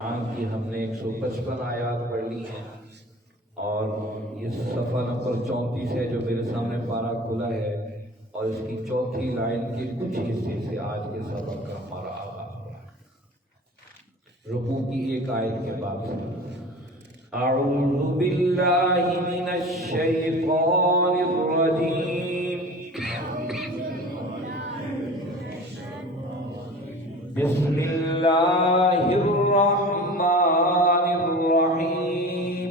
کی ہم نے 155 آیات پڑھ لی ہیں اور یہ صفحہ نمبر 34 ہے جو میرے سامنے پارہ کھلا ہے، اور اس کی چوتھی لائن کے کچھ حصے سے آج کے سبق کا ہمارا آغاز ہو رہا ہے۔ رکوع کی ایک آیت کے بعد اعوذ باللہ من الشیطان الرجیم، بسم اللہ الرحمن الرحیم،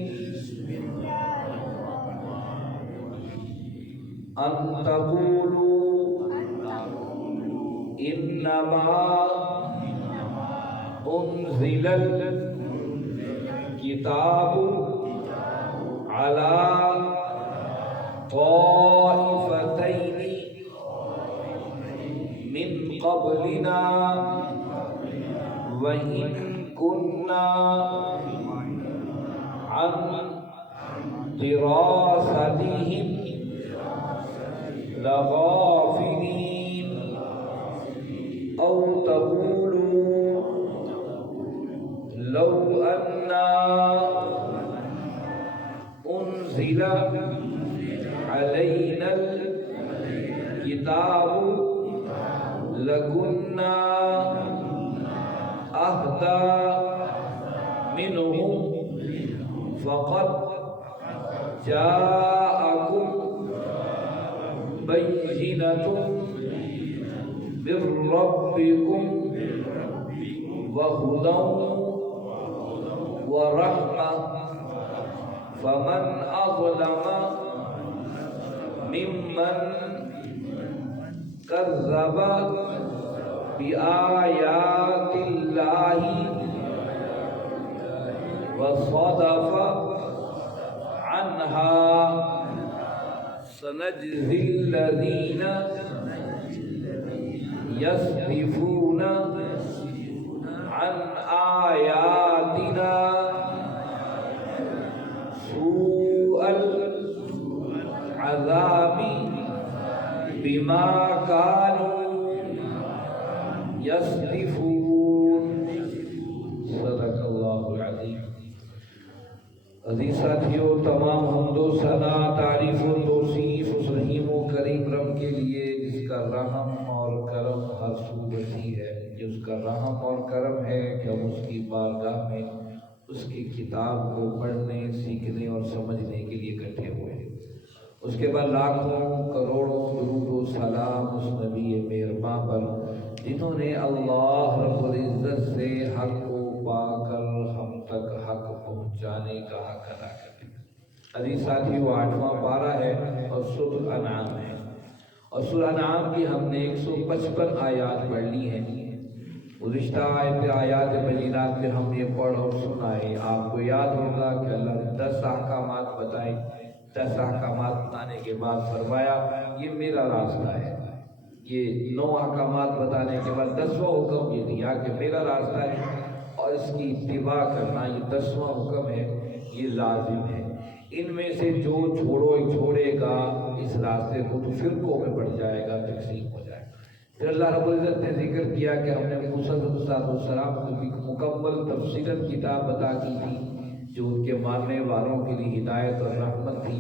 ان تقولوا انما انزل الکتاب علی طائفتین من قبلنا وَإِن كُنَّا عَنْ دِرَاسَتِهِمْ لَغَافِلِينَ أَوْ تَقُولُوا لَوْ أَنَّا أُنْزِلَ عَلَيْنَا الْكِتَابُ لَكُنَّا أهدى منهم فقد جاءكم بينة من ربكم وهدى ورحمة فمن أظلم ممن كذب بآيات اللہ وصدف عنہا سنجزی الذین یصدفون عن آیاتنا سوء العذاب بما كانوا یصدفون۔ صدق اللہ العظیم۔ عزیز ساتھیوں، تمام حمد و ثنا، تعریف و توصیف اس رحیم و کریم رب کے لیے جس کا رحم اور کرم ہر سو وسیع ہے، جس کا رحم اور کرم ہے کہ ہم اس کی بارگاہ میں اس کی کتاب کو پڑھنے، سیکھنے اور سمجھنے کے لیے اکٹھے ہوئے ہیں۔ اس کے بعد لاکھوں کروڑوں درود و سلام اس نبی مہرباں پر جنہوں نے اللہ رب العزت سے حق کو پا کر ہم تک حق پہنچانے کا حق ادا کر دیا۔ عزیز ساتھیو، 8واں پارہ ہے اور سورۃ الانعام ہے، اور سورۃ الانعام کی ہم نے 155 آیات پڑھ لی ہیں۔ گزشتہ آیات بینات میں ہم یہ پڑھ اور سنائے۔ آپ کو یاد ہوگا کہ اللہ نے 10 احکامات بتائے۔ 10 احکامات بتانے کے بعد فرمایا یہ میرا راستہ ہے۔ یہ 9 احکامات بتانے کے بعد 10واں حکم یہ دیا کہ میرا راستہ ہے اور اس کی اتباع کرنا، یہ 10واں حکم ہے، یہ لازم ہے۔ ان میں سے جو چھوڑے گا اس راستے کو تو فرقوں میں بڑھ جائے گا، تقسیم ہو جائے گا۔ پھر اللہ رب العزت نے ذکر کیا کہ ہم نے موسیٰ علیہ السلام کو مکمل تفصیلاً کتاب عطا کی تھی جو ان کے ماننے والوں کے لیے ہدایت اور رحمت تھی،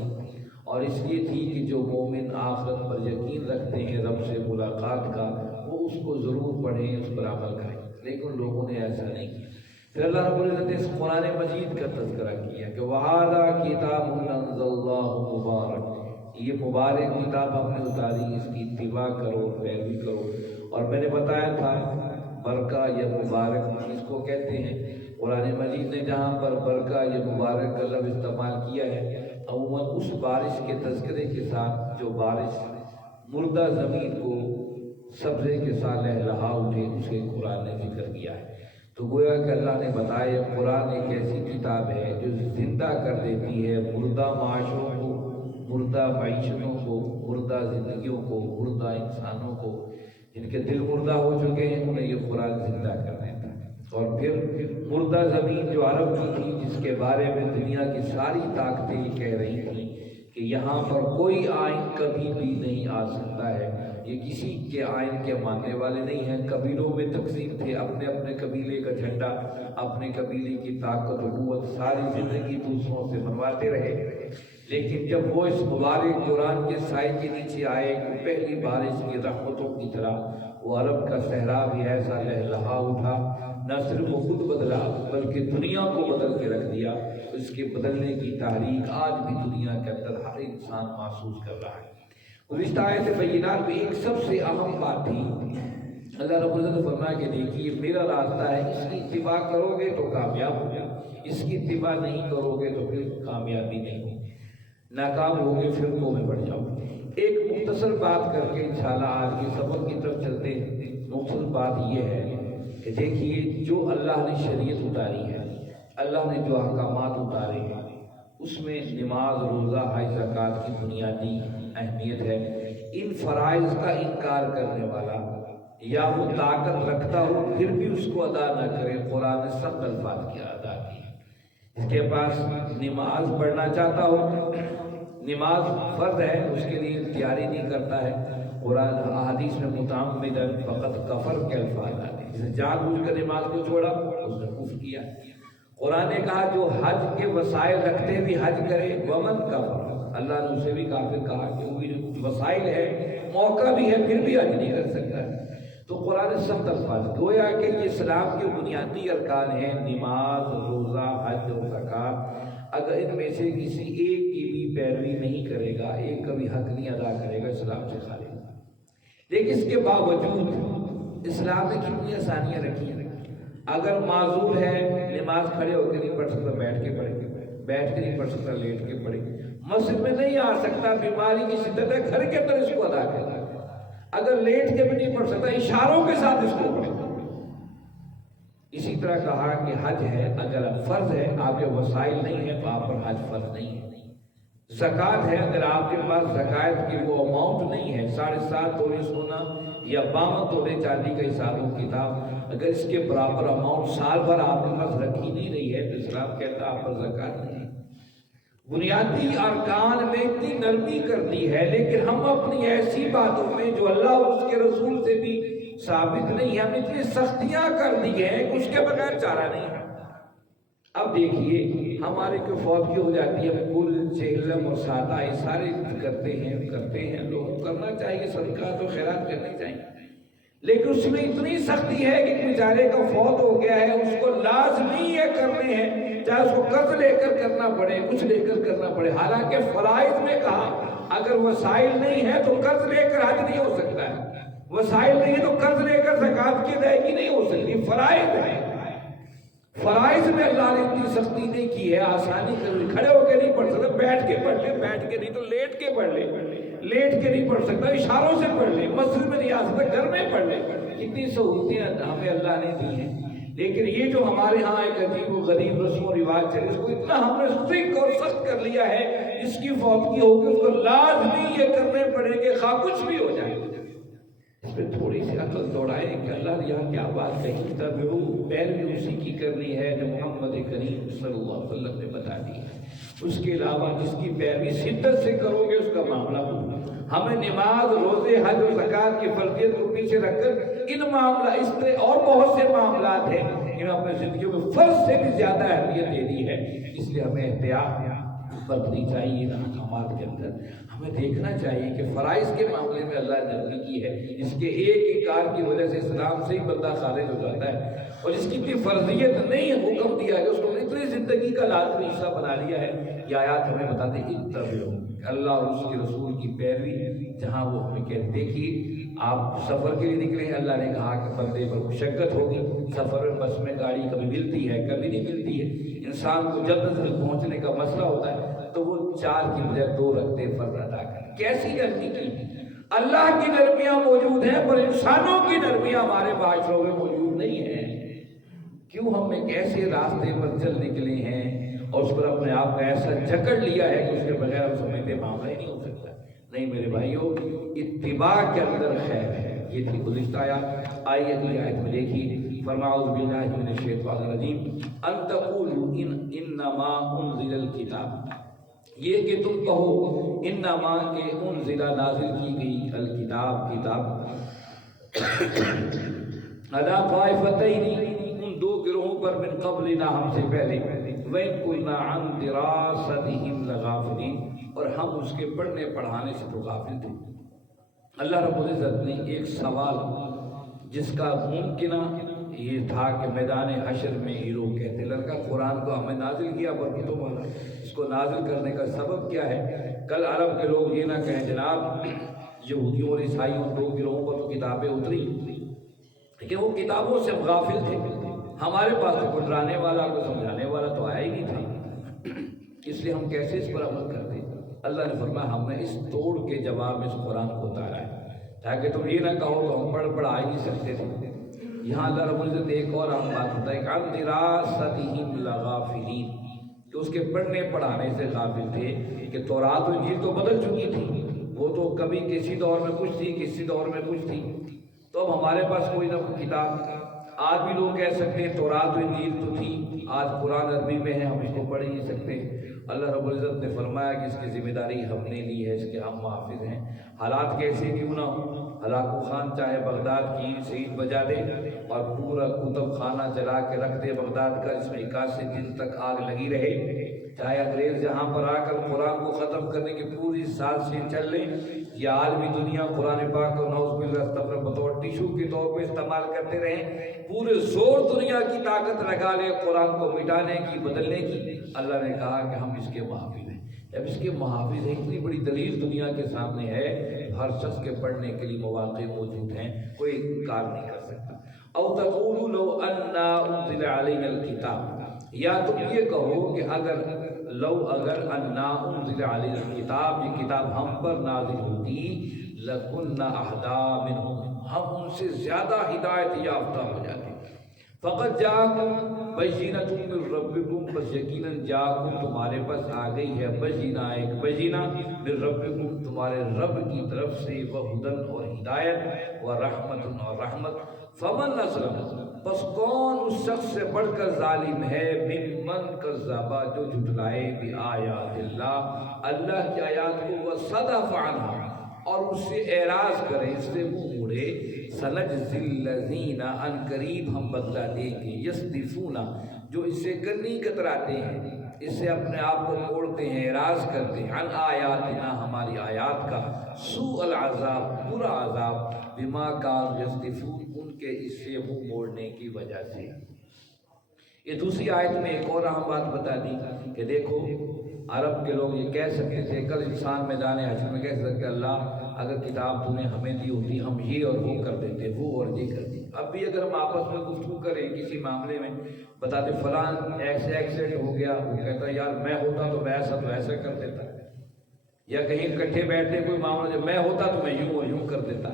اور اس لیے تھی کہ جو مومن آخرت پر یقین رکھتے ہیں رب سے ملاقات کا، وہ اس کو ضرور پڑھیں، اس پر عمل کریں، لیکن لوگوں نے ایسا نہیں کیا۔ پھر اللہ رب العزت نے اس قرآن مجید کا تذکرہ کیا کہ وَهَذَا كِتَابٌ أَنزَلْنَاهُ مُبَارَكٌ، یہ مبارک کتاب ہم نے اتاری، اس کی اتباع کرو، پیروی کرو۔ اور میں نے بتایا تھا برکہ یا مبارک اس کو کہتے ہیں۔ قرآن مجید نے جہاں پر برکہ یا مبارک کا لفظ استعمال کیا ہے، عموماً اس بارش کے تذکرے کے ساتھ جو بارش مردہ زمین کو سبزے کے ساتھ لہلہا اٹھے، اسے قرآن نے ذکر کیا ہے۔ تو گویا کہ اللہ نے بتایا قرآن ایک ایسی کتاب ہے جو زندہ کر دیتی ہے مردہ معاشروں کو، مردہ معیشتوں کو، مردہ زندگیوں کو، مردہ انسانوں کو، جن کے دل مردہ ہو چکے ہیں انہیں یہ قرآن زندہ کر دیتا ہے۔ اور پھر مردہ زمین جو عرب کی تھی، جس کے بارے میں دنیا کی ساری طاقتیں کہہ رہی تھیں کہ یہاں پر کوئی آئین کبھی بھی نہیں آ سکتا ہے، یہ کسی کے آئین کے ماننے والے نہیں ہیں، قبیلوں میں تقسیم تھے، اپنے اپنے قبیلے کا جھنڈا، اپنے قبیلے کی طاقت و قوت ساری زندگی دوسروں سے منواتے رہے، لیکن جب وہ اس مبارک قرآن کے سائے کے نیچے آئے، پہلی بارش کی رحمتوں کی طرح وہ عرب کا صحرا بھی ایسا لہلہا اٹھا، نہ صرف وہ خود بدلا بلکہ دنیا کو بدل کے رکھ دیا۔ اس کے بدلنے کی تحریک آج بھی دنیا کے اندر ہر انسان محسوس کر رہا ہے۔ گزشتہ آیت بینات میں ایک سب سے اہم بات تھی، اللہ رب العزت نے فرمایا کہ دیکھیے میرا راستہ ہے، اس کی اتباع کرو گے تو کامیاب ہو جا، اس کی اتباع نہیں کرو گے تو پھر کامیابی نہیں ہوگی، ناکام ہوگے، فرقوں میں بڑھ جاؤ۔ ایک مختصر بات کر کے انشاءاللہ آج کے سبق کی طرف چلتے ہیں۔ مختصر بات یہ ہے کہ دیکھیے جو اللہ نے شریعت اتاری ہے، اللہ نے جو احکامات اتارے ہیں، اس میں نماز، روزہ، حج، زکوٰۃ کی بنیادی اہمیت ہے۔ ان فرائض کا انکار کرنے والا یا وہ طاقت رکھتا ہو پھر بھی اس کو ادا نہ کرے، قرآن نے سخت الفاظ کیا ادا کی۔ اس کے پاس نماز پڑھنا چاہتا ہو، نماز فرض ہے، اس کے لیے تیاری نہیں کرتا ہے، قرآن احادیث میں متعمداً فقط کفر کے الفاظ آتے ہیں، جس نے جان بوجھ کر نماز کو چھوڑا اس نے کفر کیا۔ قرآن نے کہا جو حج کے وسائل رکھتے بھی حج کرے، ومن کفر، اللہ نے اسے بھی کافر کہا کہ وہ بھی وسائل ہے، موقع بھی ہے، پھر بھی حج نہیں کر سکتا ہے۔ تو قرآن نے سخت الفاظ، گویا کہ یہ اسلام کے بنیادی ارکان ہیں، نماز، روزہ، حج اور زکوٰۃ۔ اگر ان میں سے کسی ایک کی بھی پیروی نہیں کرے گا، ایک کا بھی حق نہیں ادا کرے گا، اسلام سے خارج ہوگا۔ لیکن اس کے باوجود اسلام نے کتنی آسانیاں رکھی ہیں۔ اگر معذور ہے، نماز کھڑے ہو کے نہیں پڑھ سکتا، بیٹھ کے پڑھے، بیٹھ کے نہیں پڑھ سکتا، لیٹ کے پڑھے، مسجد میں نہیں آ سکتا، بیماری کی شدت ہے، گھر کے اندر اس کو ادا کرنا۔ اگر لیٹ کے بھی نہیں پڑھ سکتا، اشاروں کے ساتھ اس کو پڑھے۔ اسی طرح کہا کہ حج ہے، اگر فرض ہے، آپ کے وسائل نہیں ہیں تو آپ پر حج فرض نہیں ہے۔ زکوٰۃ ہے، اگر آپ کے پاس زکوٰۃ کی وہ اماؤنٹ نہیں ہے، 7.5 تولے سونا یا 52 تولے چاندی کا حساب و کتاب، اگر اس کے برابر اماؤنٹ سال بھر آپ کے پاس رکھی نہیں رہی ہے تو اسلام کہتا آپ پر زکوٰۃ نہیں ہے۔ بنیادی ارکان میں اتنی نرمی کر دی ہے، لیکن ہم اپنی ایسی باتوں میں جو اللہ اور اس کے رسول سے بھی ثابت نہیں ہے، ہم اتنی سختیاں کر دی ہیں کہ اس کے بغیر چارہ نہیں ہے۔ اب دیکھیے ہمارے کو فوت ہو جاتی ہے، کل چہلم اور سادہ یہ سارے کرتے ہیں، لوگ کرنا چاہیے، صدقات و خیرات کرنے چاہیے، لیکن اس میں اتنی سختی ہے کہ بیچارے کا فوت ہو گیا ہے، اس کو لازمی یہ کرنے ہیں، چاہے اس کو قرض لے کر کرنا پڑے، کچھ لے کر کرنا پڑے۔ حالانکہ فرائض میں کہا اگر وسائل نہیں ہے تو قرض لے کر حج نہیں ہو سکتا ہے، وسائل نہیں ہے تو قرض لے کر زکوٰۃ کی ادائیگی نہیں ہو سکتی، فرائض ہے۔ فرائض میں اللہ نے اتنی سختی نہیں کی ہے، آسانی کر لی، کھڑے ہو کے نہیں پڑھ سکتا، بیٹھ کے پڑھ لے، بیٹھ کے نہیں تو لیٹ کے پڑھ لے، لیٹ کے نہیں پڑھ سکتا، اشاروں سے پڑھ لے، مسجد میں نہیں آ سکتا، گھر میں پڑھ لے۔ کتنی سہولتیں ہمیں اللہ نے دی ہیں، لیکن یہ جو ہمارے ہاں ایک عجیب و غریب رسم و رواج چلے، اس کو اتنا ہم نے سٹرکٹ اور سخت کر لیا ہے، جس کی فوتگی ہوگی اس کو لازمی یہ کرنے پڑیں گے، خواہ کچھ بھی ہو جائے۔ اس پہ تھوڑی سی عقل دوڑائے کہ اللہ نے یہاں کیا بات کہی، تبعو، پیروی اسی کی کرنی ہے جو محمد کریم صلی اللہ علیہ وسلم نے بتا دی ہے۔ اس کے علاوہ جس کی پیروی شدت سے کرو گے اس کا معاملہ ہوگا۔ ہمیں نماز، روزے، حج اور زکوٰۃ کی فرضیت کو پیچھے رکھ کر ان معاملہ، اس سے اور بہت سے معاملات ہیں انہیں اپنے زندگیوں میں فرض سے بھی زیادہ اہمیت دے دی ہے۔ اس لیے ہمیں احتیاط برتنی چاہیے ان احکامات کے اندر۔ ہمیں دیکھنا چاہیے کہ فرائض کے معاملے میں اللہ نے نرمی کی ہے، اس کے ایک انکار کی وجہ سے اسلام سے ہی بندہ خارج ہو جاتا ہے، اور جس کی اتنی فرضیت نہیں حکم دیا ہے، اس کو اتنی زندگی کا لازمی حصہ بنا لیا ہے۔ یہ آیات ہمیں بتاتے ہیں اتبعوا، اللہ اور اس کے رسول کی پیروی، جہاں وہ ہمیں کہتے ہیں دیکھیے آپ سفر کے لیے نکلے ہیں، اللہ نے کہا کہ بندے پر مشقت ہوگی، سفر میں بس میں گاڑی کبھی ملتی ہے کبھی نہیں ملتی ہے، انسان کو جلد سے پہنچنے کا مسئلہ ہوتا ہے تو وہ 4 کی بجائے 2 رکھتے فرض ادا کریں۔ کیسی نرمی کی؟ اللہ کی نرمیاں موجود ہیں پر انسانوں کی نرمیاں ہمارے معاشروں میں موجود نہیں ہیں۔ کیوں ہم ایک ایسے راستے پر چل نکلے ہیں اور اس پر اپنے آپ کا ایسا جکڑ لیا ہے کہ اس کے بغیر ہم سمجھتے معاملہ ہی نہیں ہو سکتا۔ نہیں میرے بھائیوں، اتباع کے اندر خیر ہے۔ یہ تھی گزشتہ آیت، اگلی آیت میں دیکھیے، فرمایا اعوذ باللہ من الشیطان الرجیم ان تقولوا انما انزل الکتاب، یہ کہ تم کہو انما کہ انزل نازل کی گئی الکتاب کتاب ادا طائفتین ان دو گروہوں پر من قبلنا ہم سے پہلے وَإِن كُنَّا عَن دِرَاسَتِهِمْ لَغَافِلِينَ اور ہم اس کے پڑھنے پڑھانے سے تو غافل تھے۔ اللہ رب العزت نے ایک سوال جس کا ممکنہ یہ تھا کہ میدان حشر میں یہ لوگ کہتے لڑکا قرآن کو ہمیں نازل کیا برکتوں والا، اس کو نازل کرنے کا سبب کیا ہے؟ کل عرب کے لوگ یہ نہ کہیں جناب یہودیوں اور عیسائیوں دو گروہوں پر تو کتابیں اتری کہ وہ کتابوں سے غافل تھے، ہمارے پاس تو کوئی ڈرانے والا کوئی سمجھانے والا تو آیا ہی نہیں تھا، اس لیے ہم کیسے اس پر عمل کرتے؟ اللہ نے فرمایا ہم نے اس توڑ کے جواب میں اس قرآن کو اتارا ہے تاکہ تم یہ نہ کہو تو ہم پڑھ آ ہی نہیں سکتے تھے۔ یہاں اللہ رب العزت ایک اور عام بات ہوتا ہے کہ عن دراستہم لغافلین کہ اس کے پڑھنے پڑھانے سے غافل تھے کہ تورات و انجیل تو بدل چکی تھی، وہ تو کبھی کسی دور میں کچھ تھی کسی دور میں کچھ تھی، تو اب ہمارے پاس کوئی نہ کتاب، آج بھی لوگ کہہ سکتے ہیں تورات و انجیل تو تھی، آج قرآن عربی میں ہے ہم اس کو پڑھ ہی نہیں سکتے۔ اللہ رب العزت نے فرمایا کہ اس کی ذمہ داری ہم نے لی ہے، اس کے ہم محافظ ہیں، حالات کیسے کیوں نہ ہوں، ہلاکو خان چاہے بغداد کی شہید بجا دے اور پورا کتب خانہ جلا کے رکھ دے بغداد کا، جس میں 81 دن تک آگ لگی رہے، چاہے انگریز جہاں پر آ کر قرآن کو ختم کرنے کی پوری سازشیں چل لیں، یا عالمی دنیا قرآن پاک کو نعوذ باللہ استغفر بطور ٹیشو کے طور پہ استعمال کرتے رہیں، پورے زور دنیا کی طاقت لگا لے قرآن کو مٹانے کی بدلنے کی، اللہ نے کہا کہ ہم اس کے محافظ ہیں۔ جب اس کے محافظ ہیں، اتنی بڑی دلیل دنیا کے سامنے ہے، ہر شخص کے پڑھنے کے لیے مواقع موجود ہیں، کوئی انکار نہیں کر سکتا۔ او تقولوا لو انا انزل علینا الکتاب، یا تم یہ کہو کہ اگر انا انزل علینا الکتاب، یہ کتاب ہم پر نازل ہوتی، لکنا اہدی منہم، ہم ان سے زیادہ ہدایت یافتہ ہو جاتے۔ فقط جاءکم بینۃ من ربکم، بس یقیناً جاءکم تمہارے پاس آ گئی ہے بینہ، ایک بینہ من ربکم تمہارے رب کی طرف سے، وہدن اور ہدایت، ورحمت اور رحمت، فمن اظلم پس کون اس شخص سے بڑھ کر ظالم ہے، ممن کذب جو جھٹلائے بآیات اللہ، اللہ کی آیات کو، وصدف عنہا اور اس سے اعراض کرے، اس سے منہ موڑے، سنجزی الذین ان قریب ہم بدلہ دیں گے، یصدفون جو اس سے گنی کتراتے ہیں، اس سے اپنے آپ کو موڑتے ہیں، اعراض کرتے ہیں، عن آیاتنا ہماری آیات کا، سوء العذاب برا عذاب، بما کانوا یصدفون ان کے اس سے منہ موڑنے کی وجہ سے۔ یہ دوسری آیت میں ایک اور اہم بات بتا دی کہ دیکھو عرب کے لوگ یہ کہہ سکتے تھے، کل انسان میدان حشر میں کہہ سکتے اللہ اگر کتاب تو نے ہمیں دی ہوتی ہم یہ اور وہ کر دیتے، وہ اور یہ کر دی۔ اب بھی اگر ہم آپس میں گفتگو کریں کسی معاملے میں، بتاتے فلان ایکسیڈنٹ ہو گیا، وہ کہتا یار میں ہوتا تو میں ایسا کر دیتا، یا کہیں اکٹھے بیٹھتے کوئی معاملہ جب میں ہوتا تو میں یوں کر دیتا۔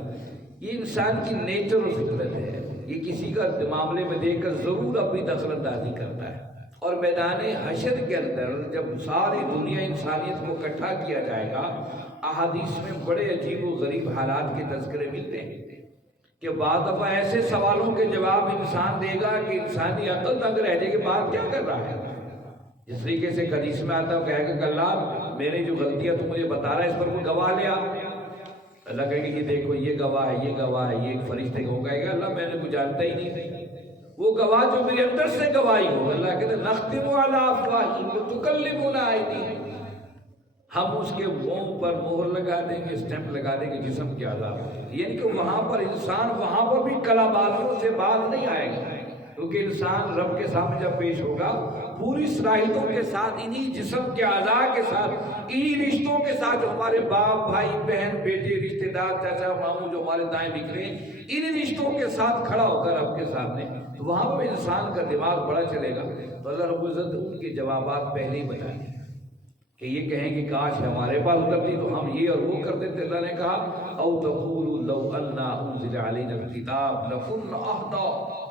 یہ انسان کی نیچر اور فطرت ہے، یہ کسی کا معاملے میں دیکھ کر ضرور اپنی دخل اندازی کرتا ہے، اور میدان حشر کے اندر جب ساری دنیا انسانیت کو اکٹھا کیا جائے گا، احادیث میں بڑے عجیب و غریب حالات کے تذکرے ملتے ہیں کہ بعض دفعہ ایسے سوالوں کے جواب انسان دے گا کہ انسانی عقل تنگ رہ جائے کہ بات کیا کر رہا ہے۔ جس طریقے سے حدیث میں آتا ہے کہے گا کہ اللہ میری جو غلطیاں تو مجھے بتا رہا ہے اس پر کوئی گواہ لیا، اللہ کہے گا کہ دیکھو یہ گواہ ہے یہ گواہ ہے، یہ ایک فرشتے کو کہے گا اللہ میں نے کچھ جانتا ہی نہیں، وہ گواہ جو میرے اندر سے گواہی ہو، اللہ کہتے ہیں نختم علی افواہہم وتکلمنا ایدیہم، ہم اس کے منہ پر مہر لگا دیں گے، اسٹیمپ لگا دیں گے جسم کے عذاب، یعنی کہ وہاں پر انسان وہاں پر بھی کلا بازوں سے بات نہیں آئے گا، کیونکہ انسان رب کے سامنے جب پیش ہوگا پوری صلاحیتوں کے ساتھ، انہی جسم کے اعضاء کے ساتھ، انہی رشتوں کے ساتھ جو ہمارے باپ بھائی بہن بیٹے رشتہ دار چاچا ماموں جو ہمارے دائیں بکھرے ہیں، انہی رشتوں کے ساتھ کھڑا ہو کر رب کے سامنے، تو وہاں پہ انسان کا دماغ بڑا چلے گا۔ تو اللہ رب العزت ان کے جوابات پہلے ہی بتا دیں کہ یہ کہیں کہ کاش ہمارے پاس اترتی تو ہم یہ اور وہ کر دیتے۔ اللہ نے کہا او تقولوا لو انا انزل علینا الکتاب لکنا اہدی،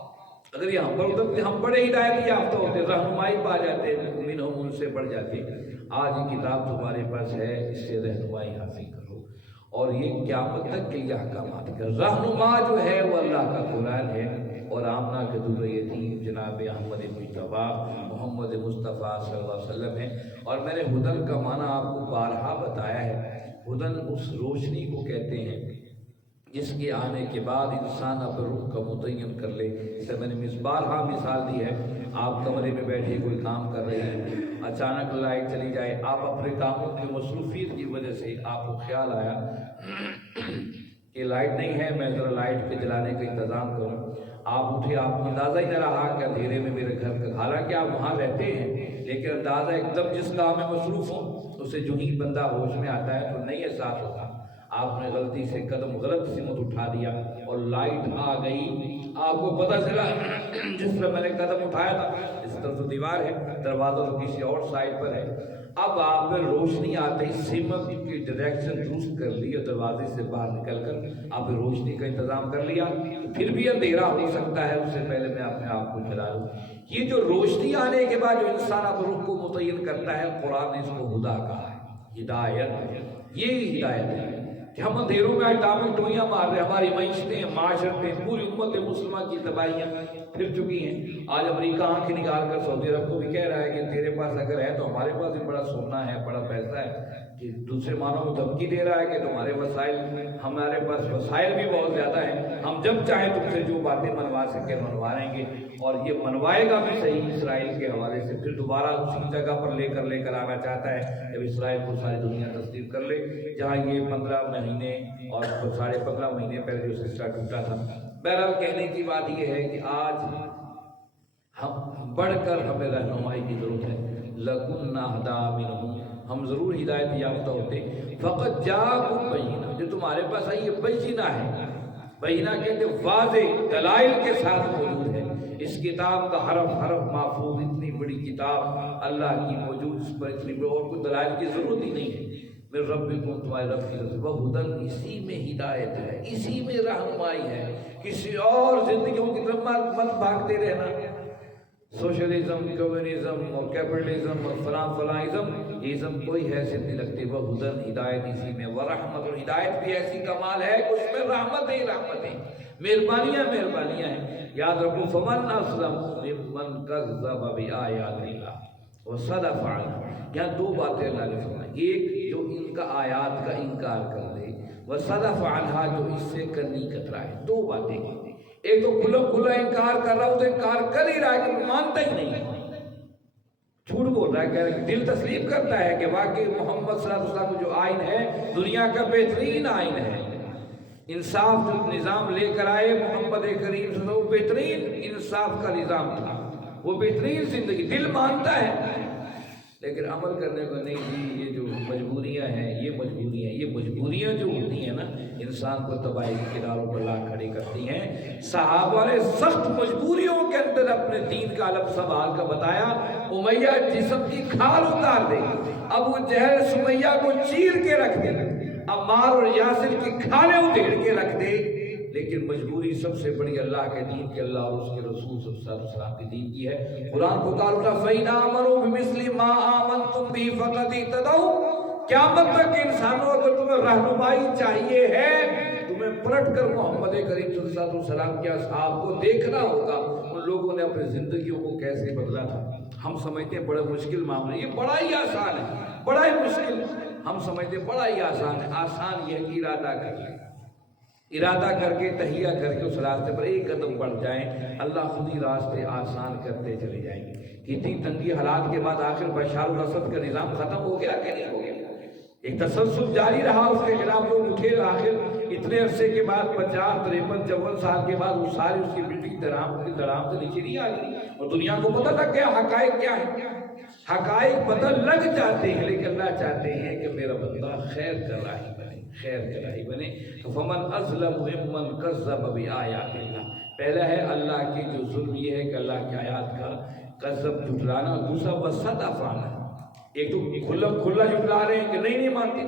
اگر یہ ہم پر اترتے ہم بڑے ہدایت یافتہ ہوتے، رہنمائی پا جاتے، منہم ان سے بڑھ جاتے۔ آج یہ کتاب تمہارے پاس ہے، اس سے رہنمائی حاصل کرو، اور یہ قیامت تک کے لیے احکامات کا رہنما جو ہے وہ اللہ کا قرآن ہے، اور آمنہ کے در یتیم جناب احمد مجتبیٰ محمد مصطفیٰ صلی اللہ علیہ وسلم ہیں۔ اور میں نے ہدن کا معنی آپ کو بارہا بتایا ہے۔ ہدن اس روشنی کو کہتے ہیں جس کے آنے کے بعد انسان اپنے رخ کا متعین کر لے۔ جیسے میں نے بارہا مثال دی ہے، آپ کمرے میں بیٹھے کوئی کام کر رہے ہیں، اچانک لائٹ چلی جائے، آپ اپنے کاموں کی مصروفیت کی وجہ سے آپ کو خیال آیا کہ لائٹ نہیں ہے، میں ذرا لائٹ کے جلانے کا انتظام کروں۔ آپ اٹھے، آپ کو اندازہ ہی نہ رہا کہ اندھیرے میں میرے گھر کا، حالانکہ آپ وہاں رہتے ہیں، لیکن اندازہ ایک دم جس کام میں مصروف ہوں اسے جو ہی بندہ ہوش میں آتا ہے تو نہیں احساس ہوتا۔ آپ نے غلطی سے قدم غلط سمت اٹھا دیا اور لائٹ آ گئی، آپ کو پتہ چلا جس طرح میں نے قدم اٹھایا تھا اس طرف تو دیوار ہے، دروازہ تو کسی اور سائڈ پر ہے۔ اب آپ میں روشنی آتے ہی سمت کی ڈائریکشن درست کر لی اور دروازے سے باہر نکل کر آپ نے روشنی کا انتظام کر لیا، پھر بھی اندھیرا ہو سکتا ہے، اس سے پہلے میں اپنے آپ کو جلا لوں۔ یہ جو روشنی آنے کے بعد جو انسان اپنے رخ کو متعین کرتا ہے، قرآن نے اس کو ہدا کہا ہے، ہدایت۔ یہ ہدایت ہے کہ ہم اندھیروں میں اٹامک ٹوئیاں مار رہے ہیں، ہماری معیشتیں، معاشرتیں، پوری امت مسلمہ کی تباہیاں پھر چکی ہیں۔ آج امریکہ آنکھ نکال کر سعودی عرب کو بھی کہہ رہا ہے کہ تیرے پاس اگر ہے تو ہمارے پاس بھی بڑا سونا ہے، بڑا پیسہ ہے، کہ دوسرے معنوں میں دھمکی دے رہا ہے کہ تمہارے وسائل، ہمارے پاس وسائل بھی بہت زیادہ ہیں، ہم جب چاہیں تم سے جو باتیں منوا سکیں منوا لیں گے، اور یہ منوائے گا بھی صحیح اسرائیل کے حوالے سے۔ پھر دوبارہ اسی جگہ پر لے کر آنا چاہتا ہے جب اسرائیل کو ساری دنیا تسلیم کر لے، جہاں یہ 15 مہینے اور 15.5 مہینے پہلے جو سلسلہ ٹوٹا تھا۔ بہرحال کہنے کی بات یہ ہے کہ آج ہم بڑھ کر ہمیں رہنمائی کی ضرورت ہے۔ لَكُنَّا أَهْدَىٰ مِنْهُمْ، ہم ضرور ہدایت یافتہ ہوتے۔ فَقَدْ جَاءَكُمْ بَيِّنَةٌ، جو تمہارے پاس آئی یہ بینہ ہے۔ بینہ کہتے واضح دلائل کے ساتھ موجود ہے۔ اس کتاب کا حرف محفوظ، اتنی بڑی کتاب اللہ کی موجود، اس پر اتنی بڑی اور کوئی دلائل کی ضرورت ہی نہیں ہے۔ میرے رب کو، تمہارے رب کی طرف سے وہدن، اسی میں ہدایت ہے، اسی میں رہنمائی ہے۔ کسی اور زندگیوں کی طرف مت بھاگتے رہنا۔ سوشلزم، کمیونزم اور کیپٹلزم اور فلانزم، یہ سب کوئی حیثیت نہیں لگتی۔ وہدن، ہدایت اسی میں، ورحمت، اور ہدایت بھی ایسی کمال ہے کہ اس میں رحمت ہی رحمت ہے، مہربانیاں ہیں۔ یاد رکھو، فمن اسلم ممن کذب بآیات اللہ وصدف عنہا۔ یہاں دو باتیں اللہ نے فرمائی، ایک جو ان کا آیات کا انکار کر دے، وصدف عنہا جو اس سے کرنی کترائے۔ دو باتیں، ایک تو کھلا انکار کر رہا ہوں تو انکار کر ہی رہا ہے کہ مانتا ہی نہیں، جھوٹ بول رہا ہے، کہہ رہا ہے، دل تسلیم کرتا ہے کہ واقعی محمد صلی اللہ علیہ وسلم جو آئین ہے دنیا کا بہترین آئین ہے، انصاف جو نظام لے کر آئے محمد کریم صلی اللہ علیہ وسلم، وہ بہترین انصاف کا نظام تھا، وہ بہترین زندگی، دل مانتا ہے لیکن عمل کرنے کو نہیں دی۔ یہ جو مجبوریاں ہیں، یہ مجبوریاں جو ہوتی ہیں نا، انسان کو تباہی کے کناروں پر لا کھڑی کرتی ہیں۔ صحابہ نے سخت مجبوریوں کے اندر اپنے دین کا علم سنبھال کا بتایا۔ امیہ جسم کی کھال اتار دے، ابو جہل سمیہ کو چیر کے رکھ دے، عمار اور یاسر کی کھالیں ادھیڑ کے رکھ دے، لیکن مجبوری سب سے بڑی اللہ کے دین کی، اللہ اور اس کے رسول صلی اللہ علیہ وسلم کے دین کی ہے۔ قرآن پکار اٹھا، فَإِنْ آمَنُوا بِمِثْلِ مَا آمَنْتُمْ بِهِ فَقَدِ اهْتَدَوْا۔ قیامت تک انسانوں اگر تمہیں رہنمائی چاہیے ہے، تمہیں پلٹ کر محمد کریم صلی اللہ علیہ وسلم کے اصحاب کو دیکھنا ہوگا، ان لوگوں نے اپنی زندگیوں کو کیسے بدلا تھا۔ ہم سمجھتے ہیں بڑا مشکل معاملہ، یہ بڑا ہی آسان ہے، بڑا ہی مشکل ہم سمجھتے ہیں بڑا ہی آسان ہے۔ آسان یہ ہے کہ ارادہ کر کے تہیہ کر کے اس راستے پر ایک قدم بڑھ جائیں، اللہ خود ہی راستے آسان کرتے چلے جائیں گے۔ کتنی تنگی حالات کے بعد آخر بشار الاسد کا نظام ختم ہو گیا کہ نہیں ہو گیا؟ ایک تسلسل جاری رہا، اس کے خلاف لوگ اٹھے، آخر اتنے عرصے کے بعد 50 53 54 سال کے بعد وہ ساری اس کی مٹی دڑام سے نیچے نہیں آ گئی، اور دنیا کو پتہ لگ گیا حقائق کیا ہے۔ حقائق پتہ لگ جاتے ہیں، لیکن اللہ چاہتے ہیں کہ میرا بندہ خیر کا راہی بنے۔ فمن ازلم ممن کذب بآیات اللہ، پہلا ہے اللہ کے جو ظلم یہ ہے کہ اللہ کی آیات کا کذب جھٹلانا، دوسرا وصدف عنہا، ایک تو کھلا جھٹلا رہے ہیں کہ نہیں مانتے،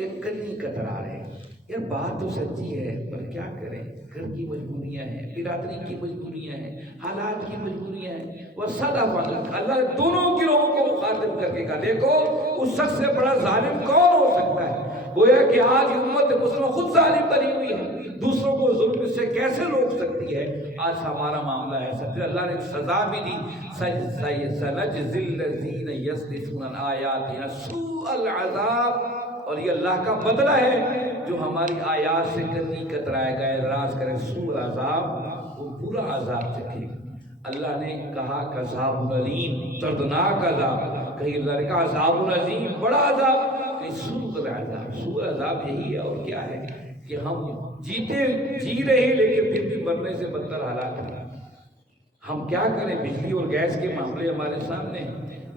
ایک کنی کترا رہے ہیں یار بات تو سچی ہے پر کیا کریں، گھر کی مجبوریاں ہیں، برادری کی مجبوریاں ہیں، حالات کی مجبوریاں ہیں۔ وہ صدف اللہ دونوں گروہوں کو مخاطب کر کے کہا دیکھو اس شخص سے بڑا ظالم کون ہو سکتا ہے؟ گویا کہ آج امت مسلمہ خود ظالم بنی ہوئی ہے، دوسروں کو ظلم سے کیسے روک سکتی ہے؟ آج ہمارا معاملہ ہے سب سے اللہ نے سزا بھی دی، سنجزی الذین یصدفون عن آیاتنا سوء العذاب، اور یہ اللہ کا بدلہ ہے جو ہماری آیات سے کتنی کترائے گا، اعراض کرے، سوء العذاب، وہ برا عذاب چکھے گا۔ اللہ نے کہا عذاب علیم، دردناک عذاب، کہیں اللہ نے کہا عذاب عظیم، بڑا عذاب، کہیں سوء العذاب۔ سوء العذاب یہی ہے اور کیا ہے کہ ہم جی رہے لیکن پھر بھی مرنے سے بدتر حالات ہیں۔ ہم کیا کریں؟ بجلی اور گیس کے معاملے ہمارے سامنے،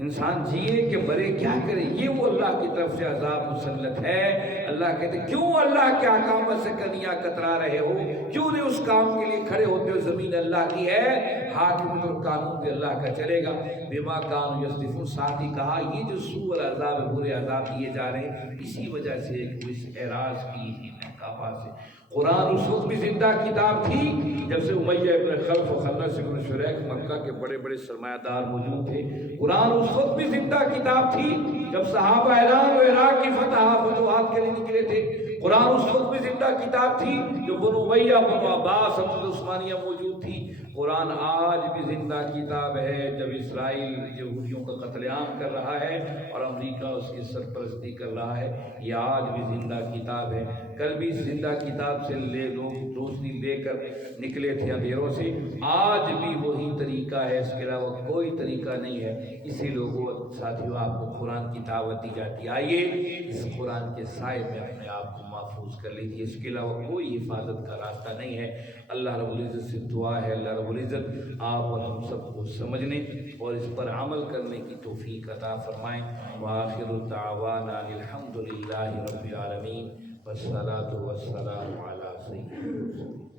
انسان جیے کہ مرے، کیا کرے؟ یہ وہ اللہ کی طرف سے عذاب مسلط ہے۔ اللہ کہتے کیوں اللہ کے احکام سے کنیاں کترا رہے ہو؟ کیوں نہیں اس کام کے لیے کھڑے ہوتے ہو؟ زمین اللہ کی ہے، حاکم اور قانون بھی اللہ کا چلے گا۔ بما کانوا یصدفون، ساتھ ہی کہا یہ جو سوء العذاب، برے عذاب دیے جا رہے ہیں اسی وجہ سے ایک اس اعراض کی نقابہ سے۔ قرآن اس وقت بھی زندہ کتاب تھی جب سے امیہ ابن خلف و خنس ابن شریح مکہ کے بڑے بڑے سرمایہ دار موجود تھے۔ قرآن اس وقت بھی زندہ کتاب تھی جب صحابہ اعلان و عراق کی فتوحات کے لیے نکلے تھے۔ قرآن اس وقت بھی زندہ کتاب تھی جو بنو امیہ، بنو عباس، حمزہ عثمانیہ موجود تھی۔ قرآن آج بھی زندہ کتاب ہے جب اسرائیل یہودیوں کا قتل عام کر رہا ہے اور امریکہ اس کی سرپرستی کر رہا ہے، یہ آج بھی زندہ کتاب ہے۔ کل بھی زندہ کتاب سے لوگ روشنی لے کر نکلے تھے اندھیروں سے، آج بھی وہی طریقہ ہے، اس کے علاوہ کوئی طریقہ نہیں ہے۔ اسی لوگوں ساتھیوں آپ کو قرآن کی دعوت دی جاتی ہے، آئیے اس قرآن کے سائے میں اپنے آپ کو محفوظ کر لیجیے، اس کے علاوہ کوئی حفاظت کا راستہ نہیں ہے۔ اللہ رب العزت سے دعا ہے اللہ رب العزت آپ اور ہم سب کو سمجھنے اور اس پر عمل کرنے کی توفیق عطا فرمائیں۔ وآخر دعوانا الحمد للہ رب العالمین، والصلاة والسلام علی سیدنا